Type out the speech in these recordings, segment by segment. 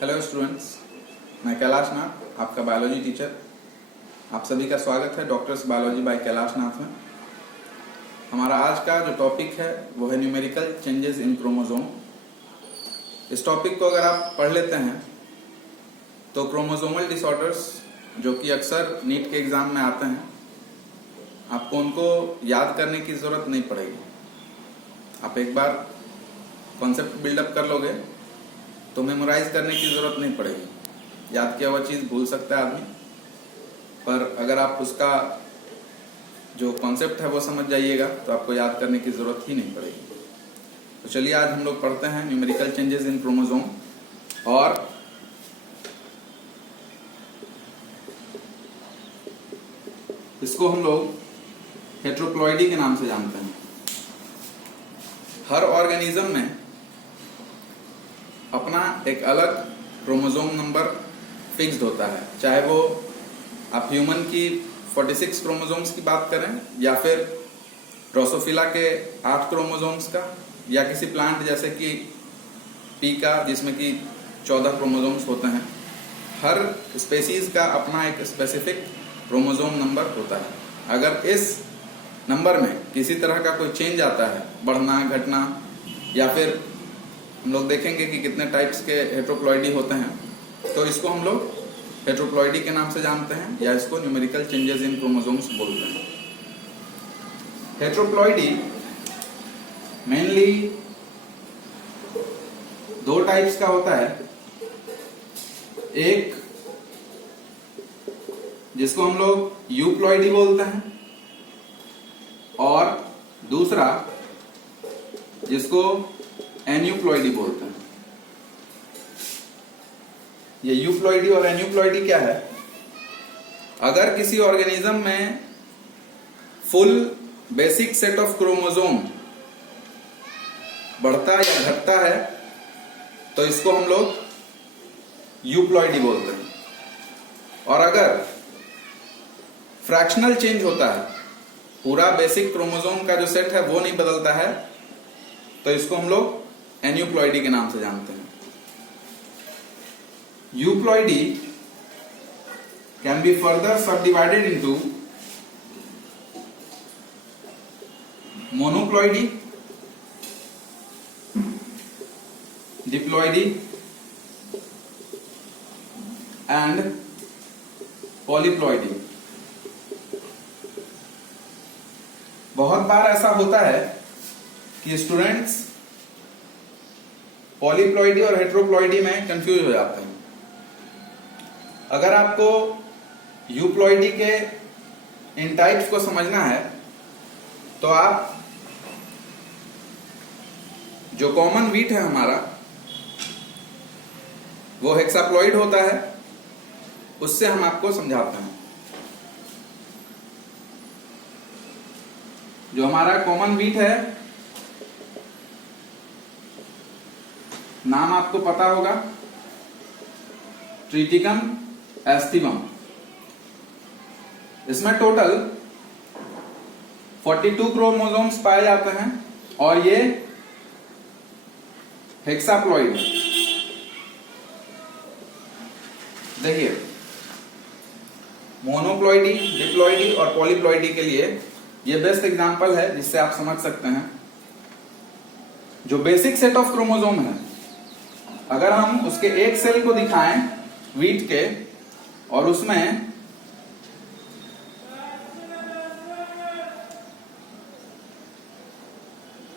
Hello students, मैं कैलाश नाथ, आपका biology teacher. आप सभी का स्वागत है doctors biology by Kailash Nath में। हमारा आज का जो टॉपिक है वो है न्यूमेरिकल चेंजेस इन क्रोमोसोम। इस टॉपिक को अगर आप पढ़ लेते हैं तो क्रोमोसोमल डिसऑर्डर्स जो कि अक्सर नीट के एग्जाम में आते हैं, आपको उनको याद करने की जरूरत नहीं पड़ेगी। आप एक बार कॉन्सेप्ट बिल्डअप कर लोगे तो मेमोराइज करने की जरूरत नहीं पड़ेगी। याद किया हुआ चीज भूल सकता है आदमी, पर अगर आप उसका जो कॉन्सेप्ट है वो समझ जाइएगा तो आपको याद करने की जरूरत ही नहीं पड़ेगी। तो चलिए आज हम लोग पढ़ते हैं न्यूमेरिकल चेंजेस इन क्रोमोसोम, और इसको हम लोग हेट्रोप्लॉइडी के नाम से जानते हैं। हर ऑर्गेनिज्म में अपना एक अलग क्रोमोसोम नंबर फिक्स्ड होता है, चाहे वो आप ह्यूमन की 46 क्रोमोसोम्स की बात करें या फिर ड्रोसोफिला के 8 क्रोमोसोम्स का, या किसी प्लांट जैसे कि पी का जिसमें कि 14 क्रोमोसोम्स होते हैं। हर स्पेसीज का अपना एक स्पेसिफिक क्रोमोसोम नंबर होता है। अगर इस नंबर में किसी तरह का कोई चेंज आता है, बढ़ना घटना, या फिर हम लोग देखेंगे कि कितने टाइप्स के हेट्रोप्लॉइडी होते हैं, तो इसको हम लोग हेट्रोप्लॉइडी के नाम से जानते हैं, या इसको न्यूमेरिकल चेंजेस इन क्रोमोसोम्स बोलते हैं। हेट्रोप्लॉइडी मेनली 2 टाइप्स का होता है। एक जिसको हम लोग यूप्लॉइडी बोलते हैं, और दूसरा जिसको एन्यूप्लॉइडी बोलते हैं। ये यूप्लॉइडी और एन्यूप्लॉइडी क्या है? अगर किसी ऑर्गेनिज्म में full basic set of chromosome बढ़ता या घटता है तो इसको हम लोग यूप्लॉइडी बोलते हैं। और अगर फ्रैक्शनल चेंज होता है, पूरा बेसिक क्रोमोसोम का जो सेट है वो नहीं बदलता है, तो इसको हम लोग एन्यूप्लॉइडी के नाम से जानते हैं। Euploidy can be further subdivided into monoploidy, diploidy and polyploidy. बहुत बार ऐसा होता है कि स्टूडेंट्स पॉलीप्लॉइडी और हेट्रोप्लॉइडी में कंफ्यूज हो जाते हैं। अगर आपको यूप्लॉइडी के इन टाइप्स को समझना है तो आप जो कॉमन वीट है हमारा वो हेक्साप्लॉइड होता है, उससे हम आपको समझाते हैं। जो हमारा कॉमन वीट है, नाम आपको पता होगा, ट्रिटिकम एस्टिवम। इसमें टोटल 42 क्रोमोसोम्स पाए जाते हैं और ये हेक्साप्लॉइड है। देखिए, मोनोप्लॉइडी, डिप्लॉइडी और पॉलीप्लॉइडी के लिए ये बेस्ट एग्जांपल है जिससे आप समझ सकते हैं। जो बेसिक सेट ऑफ क्रोमोसोम है, अगर हम उसके एक सेल को दिखाएं वीट के, और उसमें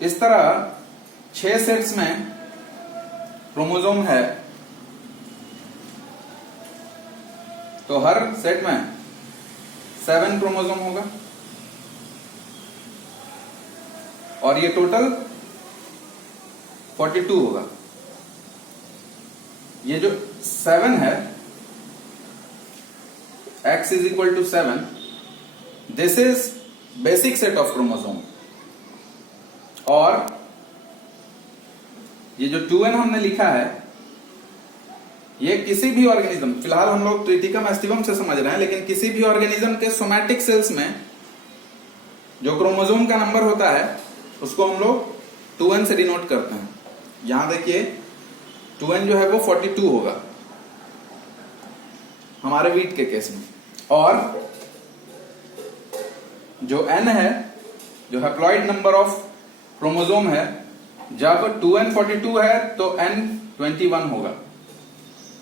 इस तरह 6 सेट्स में क्रोमोसोम है, तो हर सेट में 7 क्रोमोसोम होगा, और ये टोटल 42 होगा। ये जो 7 है, x is equal to 7, this is basic set of chromosome. और ये जो 2n हमने लिखा है, ये किसी भी ऑर्गेनिज्म, फिलहाल हम लोग ट्रिटिकम एस्टिवम से समझ रहे हैं, लेकिन किसी भी ऑर्गेनिज्म के सोमैटिक सेल्स में जो क्रोमोसोम का नंबर होता है उसको हम लोग 2n से डिनोट करते हैं। यहां देखिए 2n जो है वो 42 होगा हमारे वीट के केस में। और जो n है, जो हैप्लॉइड नंबर ऑफ क्रोमोसोम है, जब 2n 42 है तो n 21 होगा।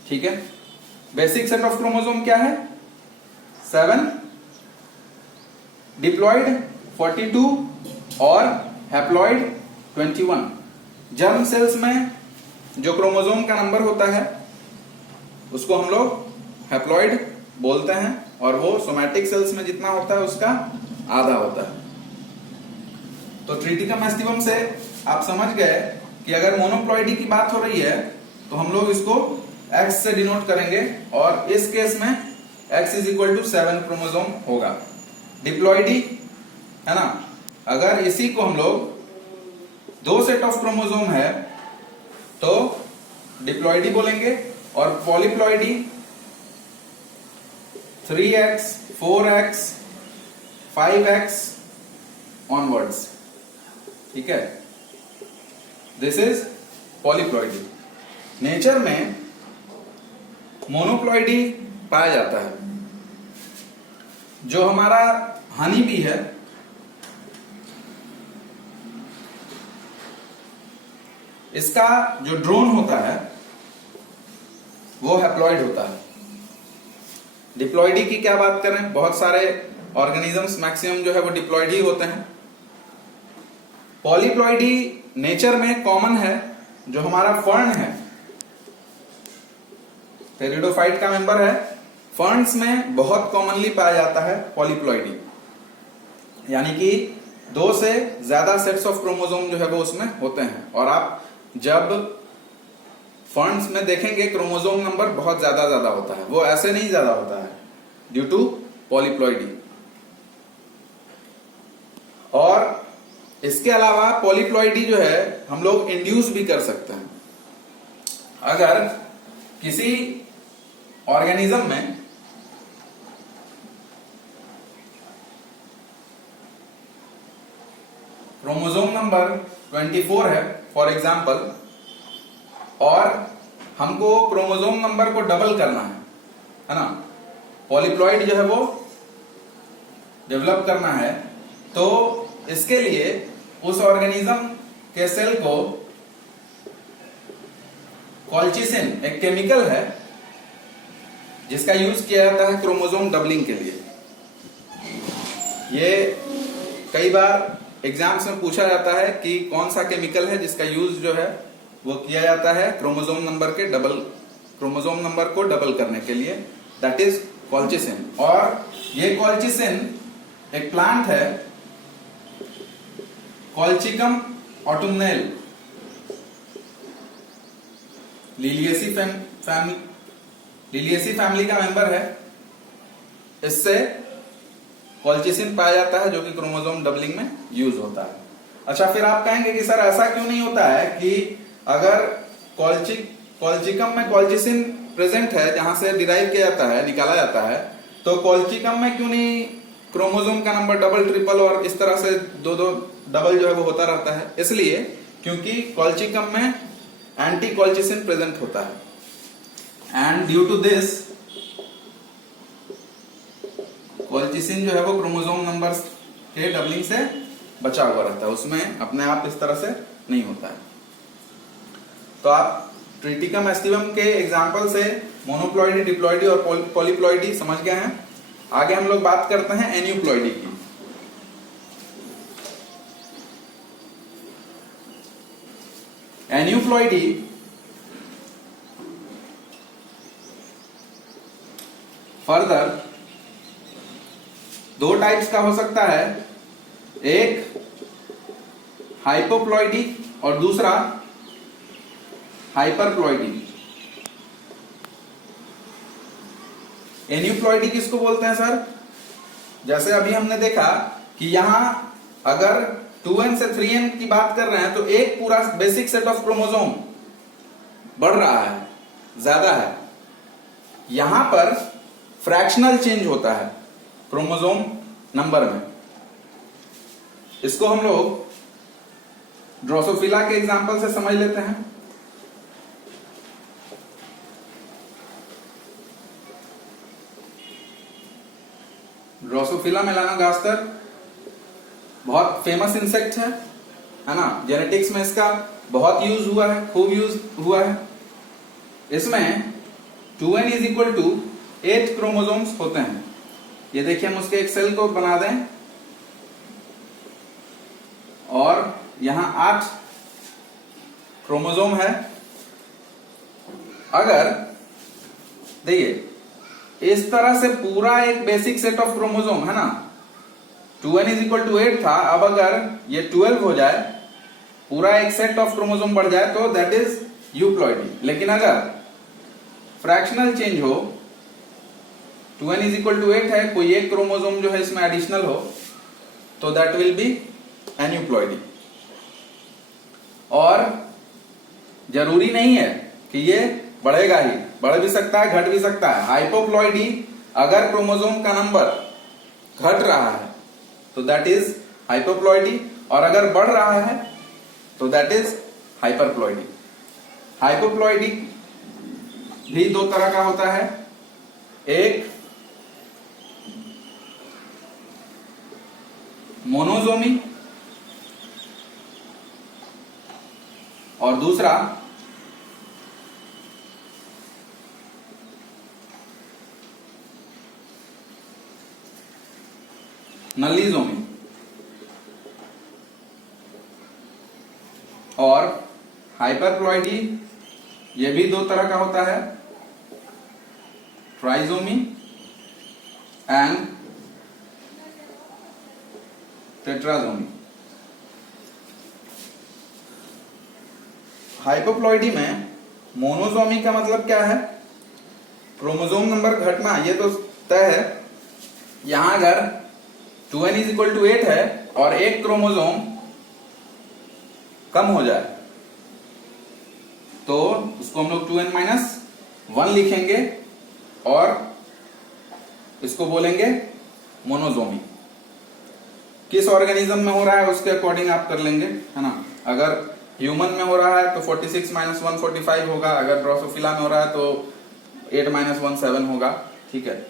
ठीक है। बेसिक सेट ऑफ क्रोमोसोम क्या है? 7, डिप्लॉइड 42 और हैप्लॉइड 21। जर्म सेल्स में जो क्रोमोसोम का नंबर होता है उसको हम लोग हैप्लॉइड बोलते हैं, और वो सोमैटिक सेल्स में जितना होता है उसका आधा होता है। तो ट्रिटिकम एस्टिवम से आप समझ गए कि अगर मोनोप्लॉइडी की बात हो रही है तो हम लोग इसको x से डिनोट करेंगे, और इस केस में x is equal to 7 chromosome होगा। डिप्लॉइडी है ना, अगर इसी को हम लोग 2 सेट ऑफ क्रोमोसोम है तो डिप्लॉइडी बोलेंगे, और polyploidy 3x 4x 5x onwards. ठीक है, दिस इज पॉलीप्लॉइडी। नेचर में मोनोप्लॉइडी पाया जाता है। जो हमारा हनी बी है, इसका जो ड्रोन होता है वो हैप्लॉइड होता है। डिप्लॉइडी की क्या बात करें, बहुत सारे ऑर्गेनिजम्स मैक्सिमम जो है वो डिप्लॉइड ही होते हैं। पॉलीप्लॉइडी नेचर में कॉमन है। जो हमारा फर्न है, टेरिडोफाइट का मेंबर है, फर्न्स में बहुत कॉमनली पाया जाता है पॉलीप्लॉइडी, यानी कि 2 से ज्यादा सेट्स ऑफ क्रोमोसोम जो है वो उसमें होते हैं। और आप जब फर्न्स में देखेंगे क्रोमोसोम नंबर बहुत ज्यादा होता है, वो ऐसे नहीं ज्यादा होता है ड्यू टू पॉलीप्लॉइडी। और इसके अलावा पॉलीप्लॉइडी जो है हम लोग इंड्यूस भी कर सकते हैं। अगर किसी ऑर्गेनिज्म में क्रोमोसोम नंबर 24 है फॉर एग्जाम्पल, और हमको क्रोमोसोम नंबर को डबल करना है ना, पॉलीप्लॉइड जो है वो डेवलप करना है, तो इसके लिए उस ऑर्गेनिज्म के सेल को कॉल्चिसिन, एक केमिकल है जिसका यूज किया जाता है क्रोमोसोम डबलिंग के लिए। ये कई बार एग्जाम्स में पूछा जाता है कि कौन सा केमिकल है जिसका यूज जो है वो किया जाता है क्रोमोसोम नंबर को डबल करने के लिए, दैट इज कॉल्चिसिन। और ये कॉल्चिसिन एक प्लांट है, कॉल्चिकम ऑटुमनेल, लिलिएसी फैमिली का मेंबर है। इससे कॉल्चिसिन पाया जाता है जो कि क्रोमोसोम डबलिंग में यूज होता है। अच्छा, फिर आप कहेंगे कि सर ऐसा क्यों नहीं होता है कि अगर कॉल्चिकम में कॉल्चिसिन प्रेजेंट है, जहां से डिराइव किया जाता है, निकाला जाता है, तो कॉल्चिकम में क्यों नहीं क्रोमोसोम का नंबर डबल, ट्रिपल और इस तरह से 2-2 डबल जो है वो होता रहता है? इसलिए क्योंकि कॉल्चिकम में एंटी कॉल्चिसिन प्रेजेंट होता है, and due to this colchicine जो है वो क्रोमोसोम नंबर के डबलिंग से बचा हुआ रहता है, उसमें अपने आप इस तरह से नहीं होता है। तो आप ट्रिटिकम एस्टिवम के एग्जाम्पल से मोनोप्लॉइडी, डिप्लॉइडी और पॉलीप्लॉइडी समझ गए हैं। आगे हम लोग बात करते हैं एन्यूप्लॉइडी की। एन्यूप्लॉइडी फर्दर 2 टाइप्स का हो सकता है, एक हाइपोप्लॉइडी और दूसरा हाइपरप्लॉइडी। एन्यूप्लॉइडी किसको बोलते हैं सर? जैसे अभी हमने देखा कि यहां अगर 2n से 3n की बात कर रहे हैं तो एक पूरा बेसिक सेट ऑफ क्रोमोसोम बढ़ रहा है, ज्यादा है। यहां पर फ्रैक्शनल चेंज होता है क्रोमोसोम नंबर में। इसको हम लोग ड्रोसोफिला के एग्जांपल से समझ लेते हैं। ड्रोसोफिला मेलानोगास्टर बहुत फेमस इंसेक्ट है ना। जेनेटिक्स में इसका बहुत यूज हुआ है, खूब यूज हुआ है। इसमें 2n is equal to 8 chromosomes होते हैं। ये देखिए, हम उसके एक सेल को बना दें और यहां 8 क्रोमोसोम है। अगर देखिए इस तरह से पूरा एक बेसिक सेट ऑफ क्रोमोसोम है ना, 2n इज इक्वल टू 8 था, अब अगर ये 12 हो जाए, पूरा एक सेट ऑफ क्रोमोसोम बढ़ जाए तो दैट इज यूप्लॉइडी। लेकिन अगर फ्रैक्शनल चेंज हो, 2n इज इक्वल टू 8 है, कोई एक क्रोमोसोम जो है इसमें एडिशनल हो, तो दैट विल बी एन्यूप्लॉइडी। और जरूरी नहीं है कि ये बढ़ेगा ही, बढ़ भी सकता है, घट भी सकता है। हाइपोप्लॉइडी, अगर क्रोमोसोम का नंबर घट रहा है तो दैट इज हाइपोप्लॉइडी, और अगर बढ़ रहा है तो दैट इज हाइपरप्लॉइडी। हाइपोप्लॉइडी भी दो तरह का होता है, एक मोनोजोमी और दूसरा नलीजोमी। और हाइपरप्लॉइडी ये भी दो तरह का होता है, ट्राइजोमी एंड टेट्राजोमी। हाइपोप्लॉइडी में मोनोजोमी का मतलब क्या है? क्रोमोसोम नंबर घटना, ये तो तय है। यहां अगर 2n इज इक्वल टू 8 है और एक क्रोमोसोम कम हो जाए तो उसको हम लोग 2n माइनस 1 लिखेंगे और इसको बोलेंगे मोनोजोमी। किस ऑर्गेनिज्म में हो रहा है उसके अकॉर्डिंग आप कर लेंगे, है ना। अगर ह्यूमन में हो रहा है तो 46 माइनस 1 45 होगा, अगर ड्रोसोफिला में हो रहा है तो 8 माइनस 1 7 होगा, ठीक है।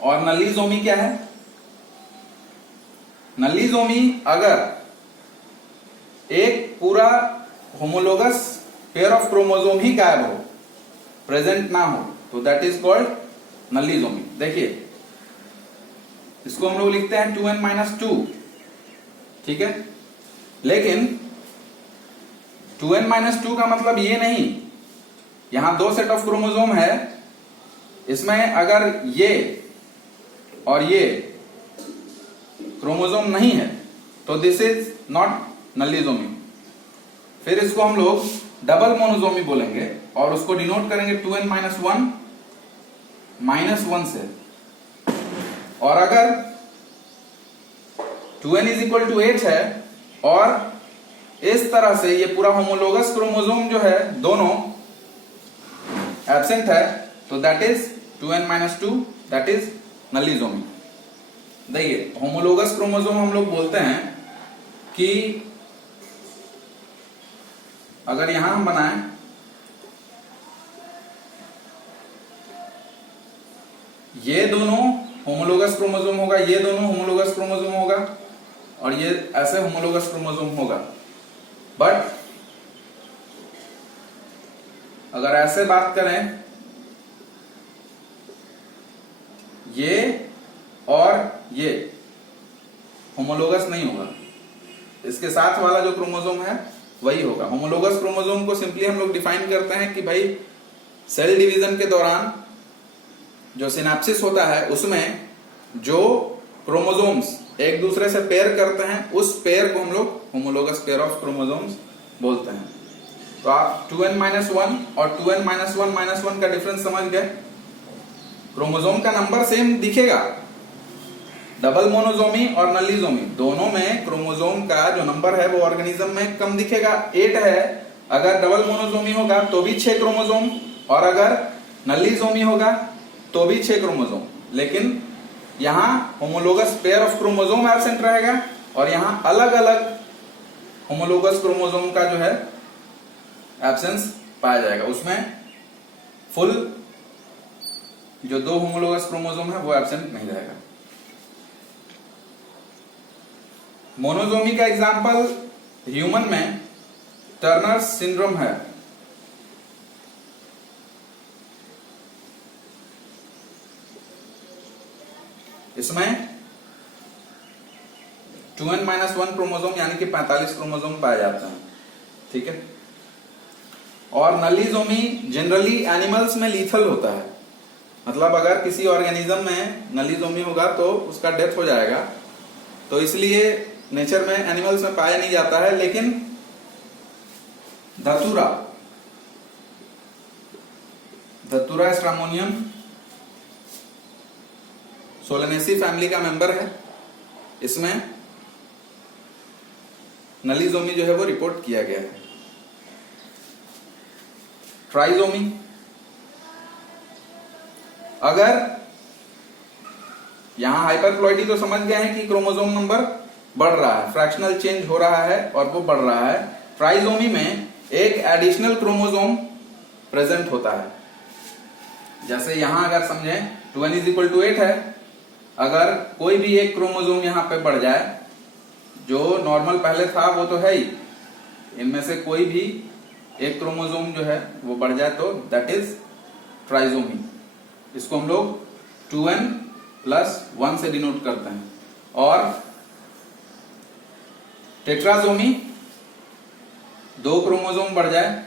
और नलीजोमी क्या है? नलीजोमी अगर एक पूरा होमोलोगस पेयर ऑफ क्रोमोसोम ही गायब हो, प्रेजेंट ना हो, तो दैट इज कॉल्ड नलीजोमी। देखिए इसको हम लोग लिखते हैं 2n माइनस 2, ठीक है। लेकिन 2n माइनस 2 का मतलब ये नहीं, यहां दो सेट ऑफ क्रोमोसोम है, इसमें अगर ये और ये क्रोमोसोम नहीं है तो दिस इज नॉट नलीजोमी। फिर इसको हम लोग डबल मोनोजोमी बोलेंगे और उसको डिनोट करेंगे 2n माइनस 1 माइनस 1 से। और अगर 2n इज इक्वल टू 8 है और इस तरह से ये पूरा होमोलोगस क्रोमोसोम जो है दोनों एब्सेंट है, तो that is 2n minus 2, that is nullisomy. देखिए होमोलोगस क्रोमोसोम हम लोग बोलते हैं कि अगर यहां हम बनाएं ये दोनों होमोलोगस क्रोमोसोम होगा, ये दोनों होमोलोगस क्रोमोसोम होगा और ये ऐसे होमोलोगस क्रोमोसोम होगा। बट अगर ऐसे बात करें, ये और ये होमोलोगस नहीं होगा, इसके साथ वाला जो क्रोमोसोम है वही होगा। होमोलोगस क्रोमोसोम को सिंपली हम लोग डिफाइन करते हैं कि भाई सेल डिवीजन के दौरान जो सिनेप्सिस होता है उसमें जो क्रोमोसोम्स एक दूसरे से पेयर करते हैं उस पेयर को हम लोग होमोलोगस पेयर ऑफ क्रोमोसोम्स बोलते हैं। तो आप 2n माइनस 1 और 2n माइनस 1 माइनस 1 का डिफरेंस समझ गए। क्रोमोसोम का नंबर सेम दिखेगा, डबल मोनोजोमी और नलीजोमी दोनों में क्रोमोसोम का जो नंबर है वो ऑर्गेनिज्म में कम दिखेगा, 8 है। अगर डबल मोनोजोमी होगा तो भी 6 क्रोमोसोम, और अगर नलीजोमी होगा तो भी 6 क्रोमोसोम। लेकिन यहां homologous pair of chromosome absent रहेगा और यहां अलग अलग होमोलोगस क्रोमोसोम का जो है एब्सेंस पाया जाएगा। उसमें फुल जो दो होमोलोगस क्रोमोसोम है वो एब्सेंट नहीं रहेगा। मोनोजोमी का एग्जाम्पल ह्यूमन में टर्नर सिंड्रोम है। इसमें 2n-1 क्रोमोसोम यानी कि 45 क्रोमोसोम पाए जाते हैं, ठीक है। और नलीजोमी जनरली एनिमल्स में लीथल होता है, मतलब अगर किसी ऑर्गेनिज्म में नलीजोमी होगा तो उसका डेथ हो जाएगा, तो इसलिए नेचर में एनिमल्स में पाया नहीं जाता है। लेकिन धतूरा स्ट्रामोनियम सोलेनेसी फैमिली का मेंबर है। इसमें नलीजोमी जो है वो रिपोर्ट किया गया है। ट्राइजोमी, अगर यहां हाइपरप्लॉइडी तो समझ गए हैं कि क्रोमोसोम नंबर बढ़ रहा है, फ्रैक्शनल चेंज हो रहा है और वो बढ़ रहा है। ट्राइजोमी में एक एडिशनल क्रोमोसोम प्रेजेंट होता है। जैसे यहां अगर समझें 2n=8 है, अगर कोई भी एक क्रोमोसोम यहां पे बढ़ जाए, जो नॉर्मल पहले था वो तो है ही, इनमें से कोई भी एक क्रोमोसोम जो है वो बढ़ जाए तो दैट इज ट्राइजोमी। इसको हम लोग 2n+1 से डिनोट करते हैं। और टेट्राजोमी, 2 क्रोमोसोम बढ़ जाए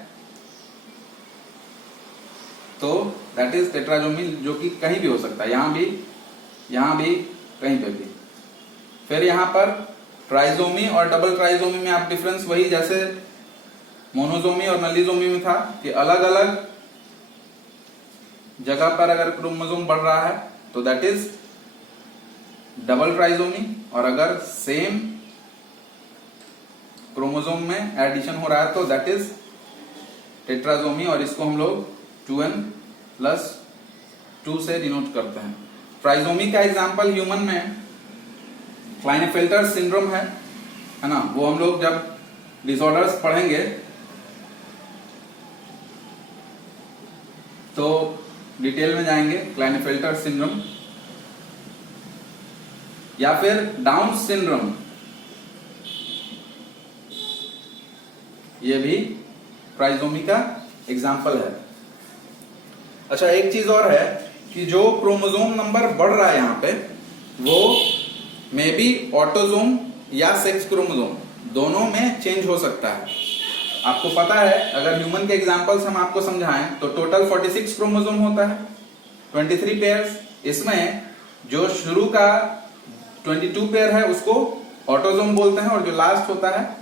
तो दैट इज टेट्राजोमी, जो कि कहीं भी हो सकता है, यहां भी कहीं पे भी। फिर यहां पर ट्राइजोमी और डबल ट्राइजोमी में आप डिफरेंस वही जैसे मोनोजोमी और नलीजोमी में था कि अलग अलग जगह पर अगर क्रोमोसोम बढ़ रहा है तो दैट इज डबल ट्राइजोमी, और अगर सेम क्रोमोसोम में एडिशन हो रहा है तो दैट इज टेट्राजोमी, और इसको हम लोग 2n+2 से डिनोट करते हैं। ट्राइजोमी का एग्जांपल ह्यूमन में क्लाइनेफेल्टर सिंड्रोम है ना। वो हम लोग जब डिसऑर्डर्स पढ़ेंगे तो डिटेल में जाएंगे। क्लाइनेफेल्टर सिंड्रोम या फिर डाउन सिंड्रोम, ये भी ट्राइजोमी का एग्जाम्पल है। अच्छा, एक चीज और है कि जो क्रोमोसोम नंबर बढ़ रहा है यहां पे, वो मे बी ऑटोसोम या सेक्स क्रोमोसोम, दोनों में चेंज हो सकता है। आपको पता है, अगर ह्यूमन के एग्जांपल्स हम आपको समझाएं तो टोटल 46 क्रोमोसोम होता है, 23 पेयर्स। इसमें जो शुरू का 22 पेयर है उसको ऑटोसोम बोलते हैं, और जो लास्ट होता है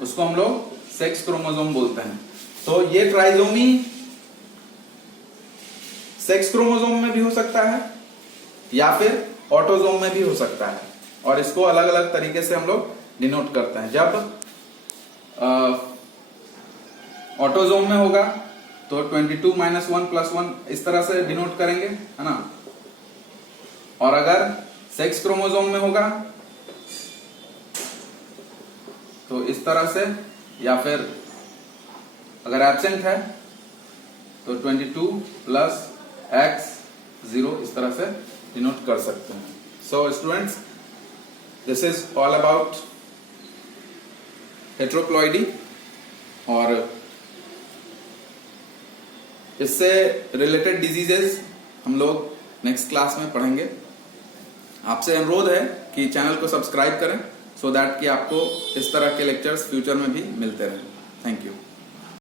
उसको हम लोग सेक्स क्रोमोसोम बोलते हैं। तो ये ट्राइजोमी सेक्स क्रोमोसोम में भी हो सकता है या फिर ऑटोसोम में भी हो सकता है, और इसको अलग अलग तरीके से हम लोग डिनोट करते हैं। जब ऑटोसोम में होगा तो 22-1+1 इस तरह से डिनोट करेंगे, है ना। और अगर सेक्स क्रोमोसोम में होगा तो इस तरह से, या फिर अगर एब्सेंट है तो 22+x0 इस तरह से डिनोट कर सकते हैं। So students, this is all about heteroploidy, और इससे रिलेटेड डिजीजेस हम लोग नेक्स्ट क्लास में पढ़ेंगे। आपसे अनुरोध है कि चैनल को सब्सक्राइब करें सो दैट कि आपको इस तरह के लेक्चर्स फ्यूचर में भी मिलते रहें। Thank you.